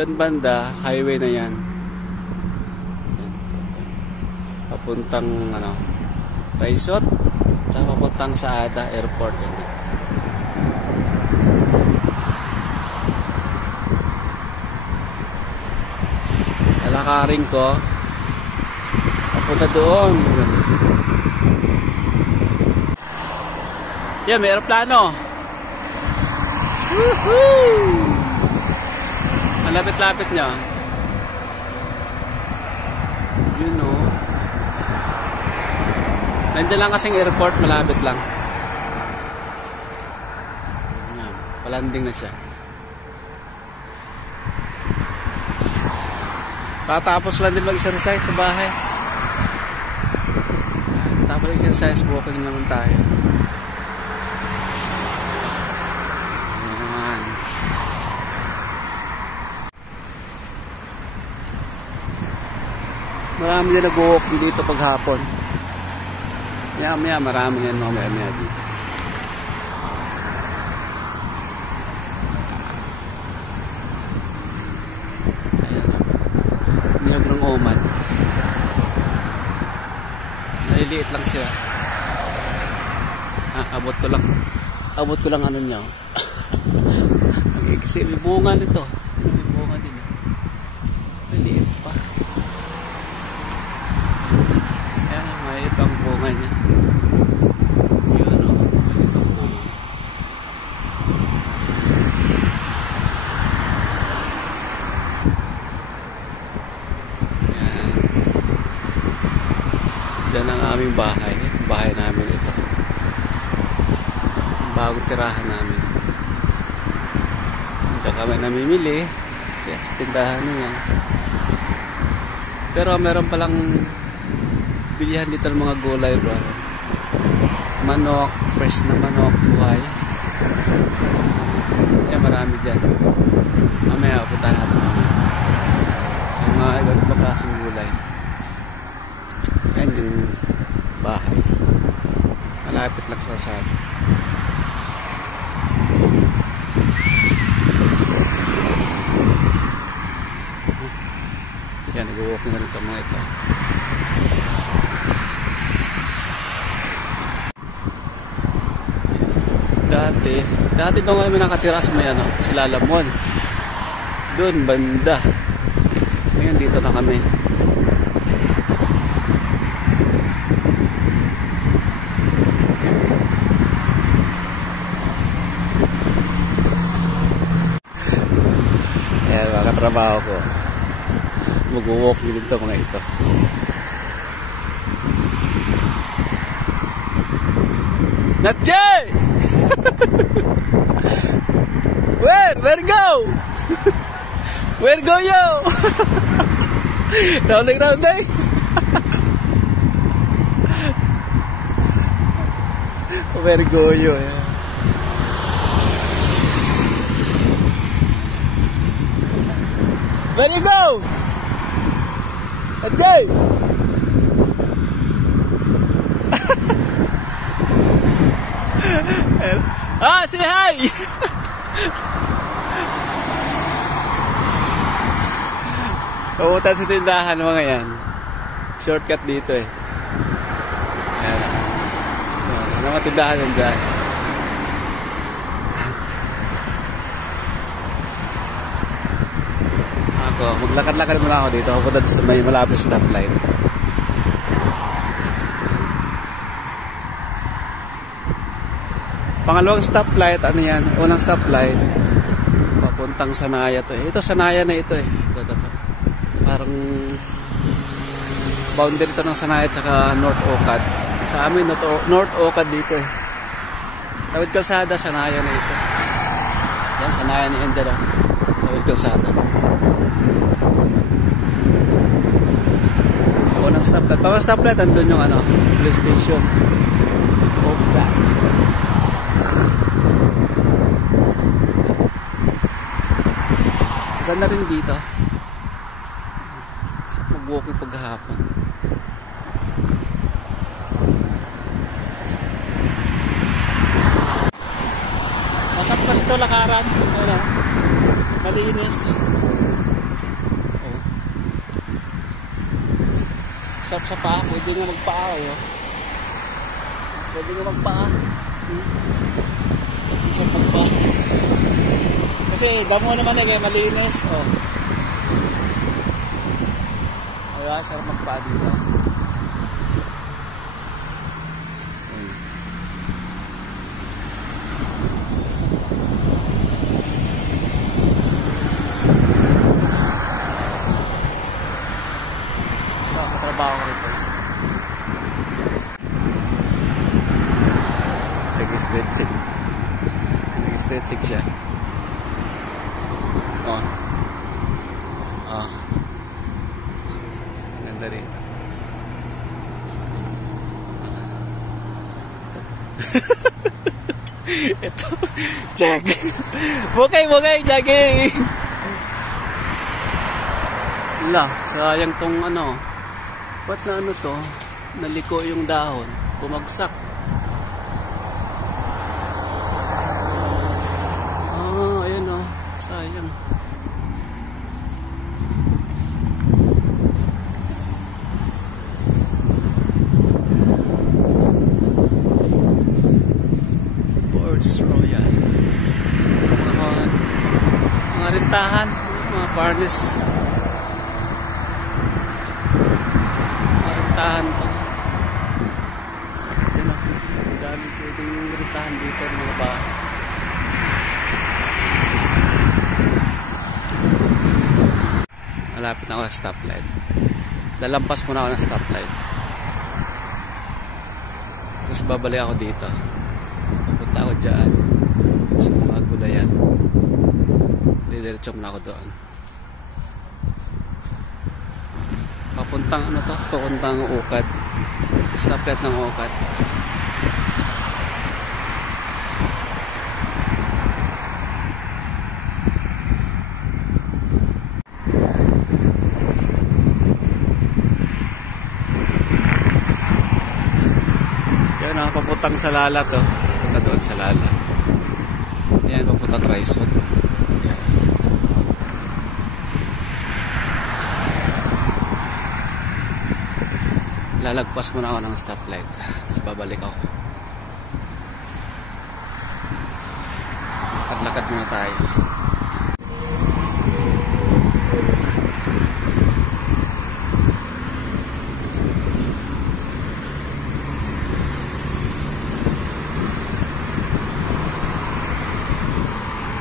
Doon banda, highway na yan. Papuntang ano, Raisot, tsaka papuntang Saada Airport. Lalakarin ko papunta doon. Yan, may aeroplano. Woohoo! Malapit-lapit niya. Yun o. Nandiyan lang kasing airport, malapit lang. Yan, palanding na siya. Tapos lang din mag-exercise sa bahay. Tapos mag-exercise, walking naman tayo. Ayan. Marami din nag-walking dito paghapon. Maya marami yan mamaya dito. Niagrang Oman. Maliliit lang siya. Abot ko lang ano niya. Kasi may bunga nito. May bunga din. Maliit pa. Ayan, maliit ang bunga niya. Yun o, maliit ang bunga. Diyan ang aming bahay. Bahay namin ito. Bagong tirahan namin. Diyan kami namimili. Kaya sa tindahan niya. Pero meron palang bilihan dito ng mga gulay, bro. Manok, fresh na manok, buhay. Kaya marami dyan. Mamaya punta natin. Sa mga iba't ibang klaseng gulay. Yan yung bahay. Malapit lang sa kalsada. Yan, nag-walking na rin ito mga ito. Dati doon kami nakatira sa may ano, sa Lalamon. Doon, banda. Ngayon dito na kami. Trabaho ko. Mag-walking dito mga ito. Natjay! Where go? Where go yo? Rounding. Where go yo? Where you go? Okay. Say hi. Pumunta sa tindahan mga yan. Shortcut dito eh. Ayan. Ano mga tindahan yan dyan? Maglakad-lakad muna ako dito. Ako punta sa may malapit stoplight. Pangalawang stoplight, ano yan? Unang stoplight, papuntang Sanaya to eh. Ito, Sanaya na ito eh. Ito. Parang boundary ito ng Sanaya at saka North Ocad. Sa amin, North Ocad dito eh. Tawid kalsada, Sanaya na ito. Yan, Sanaya ni Enda. Tawid kalsada. Unang stoplight. Pawang stoplight, andun yung ano, police station. Oka. Ganda rin dito. Sa pag-walking paghahapon. Masarap pa ito lakaran. Ano? Malinis. Sarap sa paa. Pwede nga magpaa. Oh. Pwede nga magpaa. Sarap magpaa. Kasi damo naman eh. Kaya malinis. Oh. Ayan, sarap magpaa dito. Trabaho ko rin guys. Nag-stretching. Nag-stretching siya. Oh. Ah. Ganda rin. Ito. Check. Bukay, jogging. La, sayang tong ano. Ba't na ano to? Naliko yung dahon. Bumagsak. Ayan o. Sayang. Ports Royal. Mga rintahan. Mga farners. Ritahan to. Yan o. Ang dami pwedeng ritahan dito ng mga bahay. Malapit na ako sa stoplight. Lalampas muna ako ng stoplight. Tapos babalik ako dito. Pupunta ako dyan sa mga gulayan. Didiretso muna ako doon. Papuntang ano to? Papuntang Ukad. Stoplight ng Ukad. Yan o, papuntang Salala to. Papunta doon Salala. Yan, papuntang Raison. Lalagpas muna ako ng stoplight. Tapos babalik ako. Lakad muna tayo.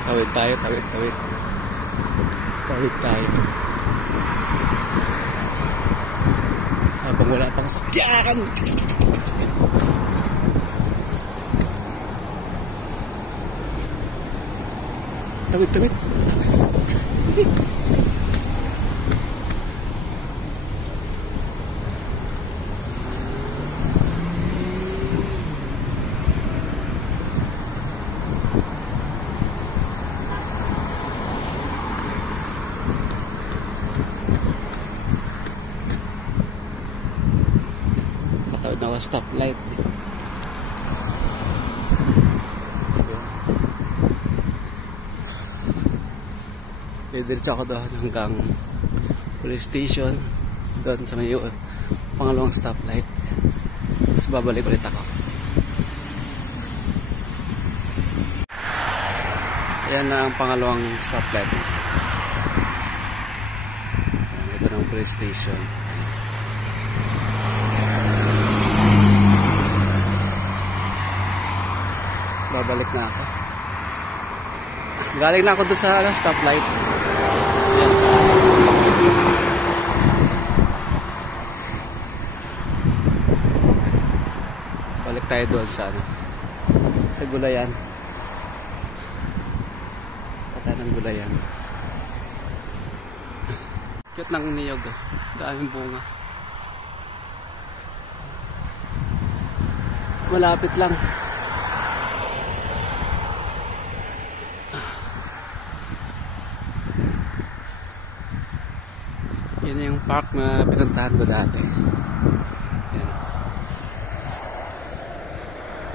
Tawid tayo, tawid. Tawid tayo. Habang wala pang sakyan. Tawid. Patawid na ako stoplight. Didiretso ako doon hanggang police station, doon sa may pangalawang stoplight. Tapos babalik ulit ako. Ayan na ang pangalawang stoplight. Ito na ang police station. Babalik na ako. Galing na ako doon sa stoplight. Ayan. Balik tayo doon sa gulayan. Patay ng gulayan. Cute ng niyog. Daming bunga. Malapit lang. Yan yung park na pinuntahan ko dati. Yan.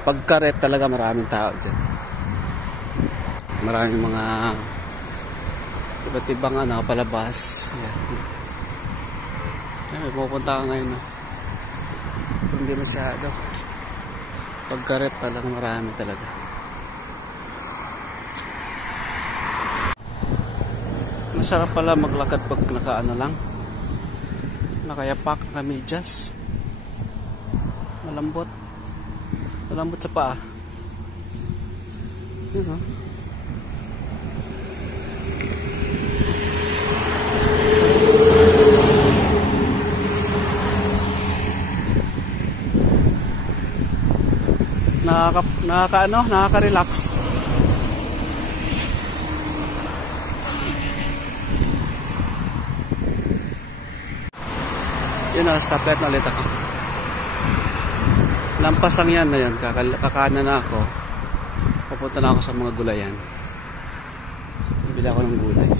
Pagka-rep talaga maraming tao dyan. Maraming mga iba't ibang palabas. Yan. Yan, may pupunta ka ngayon. No? hindi masyado. Pagkaret talagang marami talaga. Masarap pala maglakad pag nakaano lang, nakayapak na medyas. Malambot sa paa. Yun o. Nakaka-relax. Yun o, stoplight na ulit ako. Lampas lang yan na yun. Kakana na ako. Pupunta na ako sa mga gulayan. Bili ako ng gulay.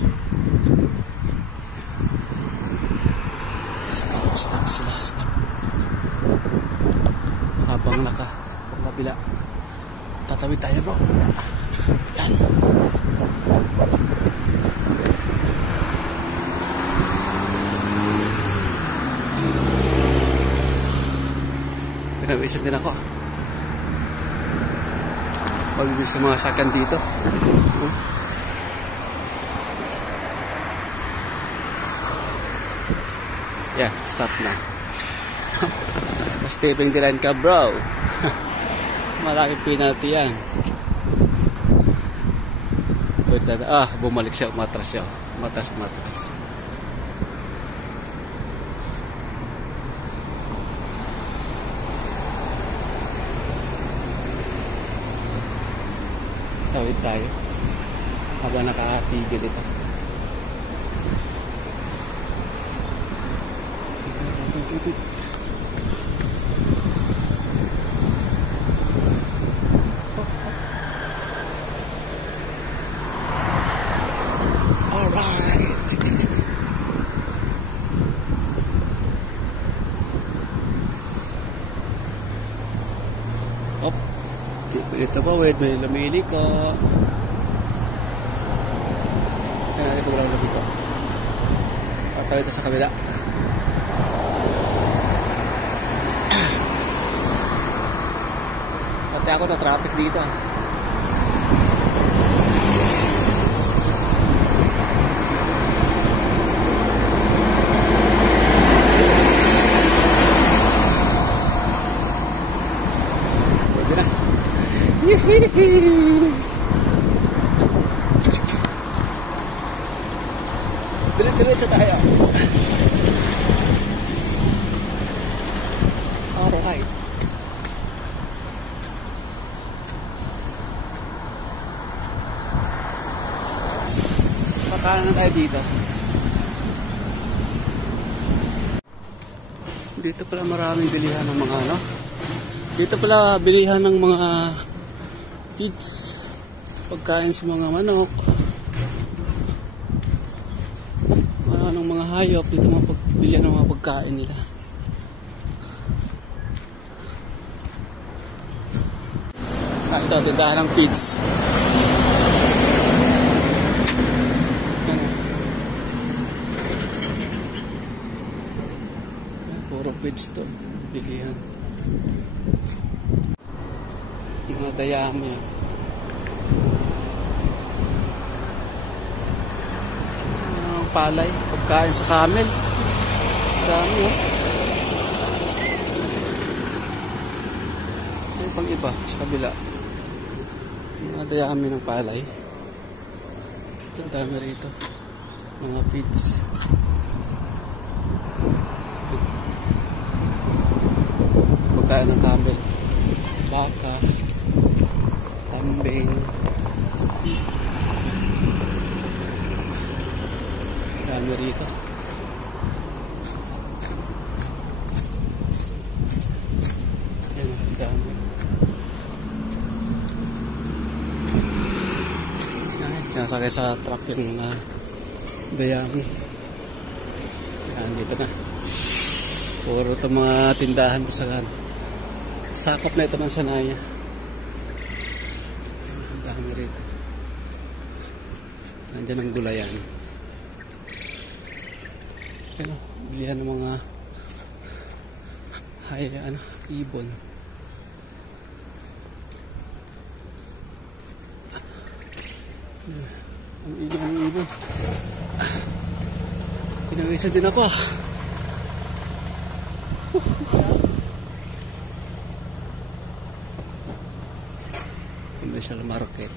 Stop sila. Stop. Habang kabila. Tatawid tayo bro. Yan. Pinawisan din ako. Pagbibilis sa mga sakyan dito. Yeah, stop na. Stepping the line ka bro. Malaking penalty yan. Bumalik siya, umatras siya. Umatras. Tawid tayo habang nakatigil ito. Ito ba, wait, may lamili ko. Kaya natin pag lamili ko. Patawid ito sa kabila. Pati ako na traffic dito. Diretso tayo. Alright. Pakanan na tayo dito. Dito pala maraming bilihan ng mga ano. Dito pala bilihan ng mga feeds, pagkain sa mga manok, ng mga hayop. Dito mga pagbilihan ng mga pagkain nila. Ito, tindahan ng feeds. Puro feeds to, bilihan. Mga dayami. Palay, pagkain sa camel. Dami oh. Ay, pang iba sa kabila. Mga dayami ng palay. Ito, dami rito. Mga feeds. Pagkain ng camel. Baka. Kambing. Dami rito. Yan, dami. Sinasakay sa truck yung dayami. Yan, dito na. Puro ito mga tindahan to sa sakop na ito ng Sanaya. Ang dami rito. Nandiyan ang gulayan. Ano, bilihan ng mga Ay, ano, ibon. Ang ingay ng ibon. Pinawisan din ako. Commercial market.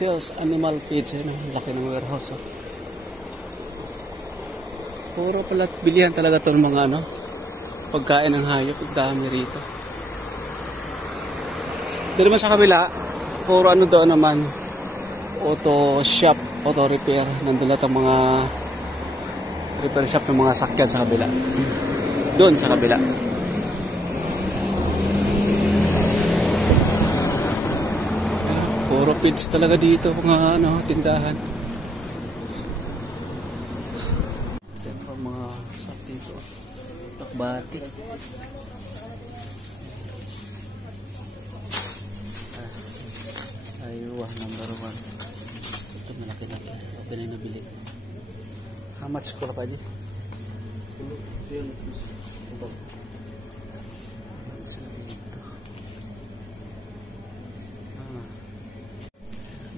Sales animal feeds. Yan, laki ng warehouse. Oh. Puro pala bilihan talaga ito ng mga ano, pagkain ng hayop. Ang dami rito. Dito naman sa kabila, puro ano doon naman, auto shop, auto repair. Nandun lahat ang mga repair shop ng mga sakyan sa kabila. Doon sa kabila. Puro feeds talaga dito, mga ano, tindahan. Yan pa mga sak dito. Takbati. Aywa, number 1. Ito malaki-laki. Okay na yung nabili. How much ko na pa dyan?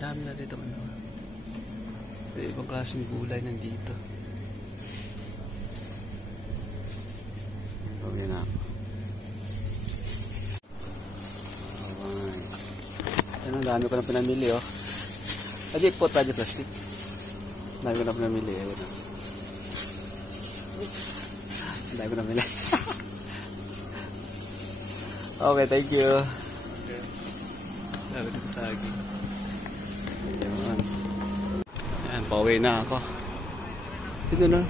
Dami na dito ano. Ibang klaseng gulay nandito. Okay na. Alright. Yan ang dami ko na pinamili oh. Ajay pot pa dyan plastic. Dami ko na pinamili. Ayun na. Dami ko na pinamili. Okay, thank you. Okay. Dami ko sa akin. Ayan, pauwi na ako. Dito na,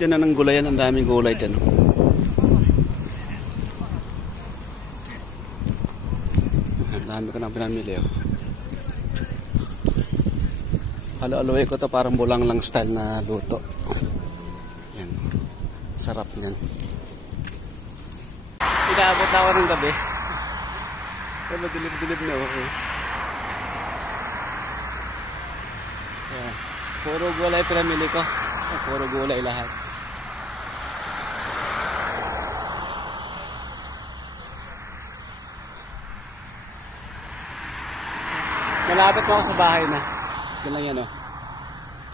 dyan na ng gulayan. Ang daming gulay dyan. Ang dami ko nang pinamili. Oh. Halo-haloy ko to parang bulang lang style na luto. Yan. Sarap niyan. Inaabot na ako ng gabi. Kaya madilib-dilib na okay. Yeah. Puro gulay pinamili ko. Puro gulay lahat. Malapit na ako sa bahay na. Yan lang yan oh.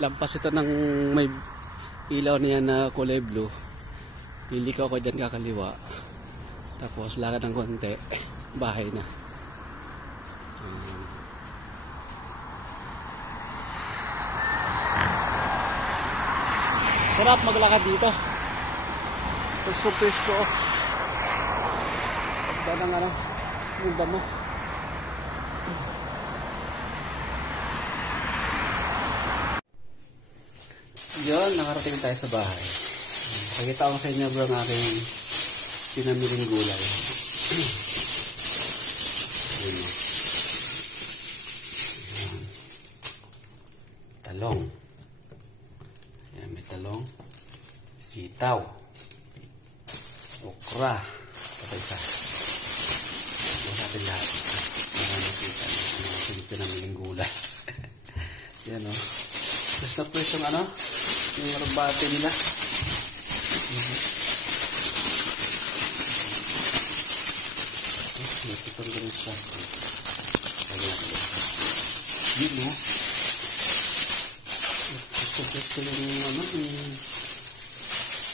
Lampas ito ng may ilaw niya na kulay blue. Pili ko ako dyan kakaliwa. Tapos lakad ng konti. Bahay na. Sarap maglakad dito. Presko-presko. Pagda ng ano, munda mo. Yun, nakarating tayo sa bahay. Pakita ko sa inyo bro ang aking pinamiling gulay. Yun. Talong. Ayan, may talong. Sitaw. Okra. Patay sa. Ito natin lahat. Para nakita ang aking pinamiling gulay. Yan o. Just na press yung ano, yung rubate nila. Ito rin siya. Yun o. Gusto yung ano, yung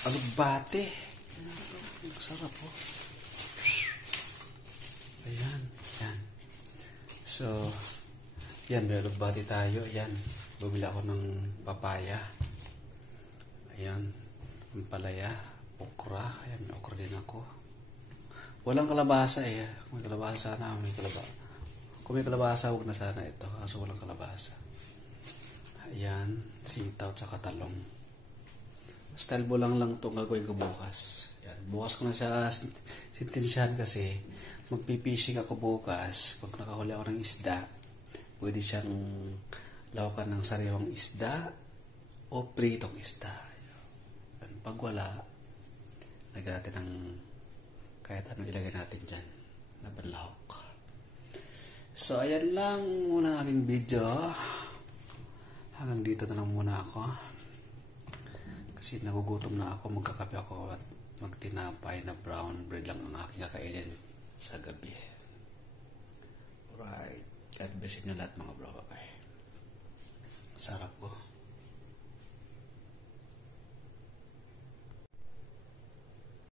alugbate. Sarap po. Ayan. Ayan. So, yan, may alugbate tayo. Ayan. Bumili ako ng papaya. Ayan. Ampalaya. Okra. Ayan, may okra din ako. Walang kalabasa eh. Kung may kalabasa sana, may kalabasa. Kung may kalabasa, huwag na sana ito. Kaso walang kalabasa. Ayan. Sitaw at saka talong. Style mo lang itong gagawin ko bukas. Ayan. Bukas ko na siya sintensyahan kasi magpipishing ako bukas. Pag nakahuli ako ng isda, pwede siyang lawakan ng sariwang isda o pritong isda. Pag wala, Lagyan natin ng kahit ano ilagay natin dyan na panlahok. So, ayan lang muna aking video. Hanggang dito na lang muna ako. Kasi nagugutom na ako. Magkakape ako at magtinapay na brown bread lang ang aking kakainin sa gabi. Alright. God bless inyo lahat mga bro. Bye. Sarap po.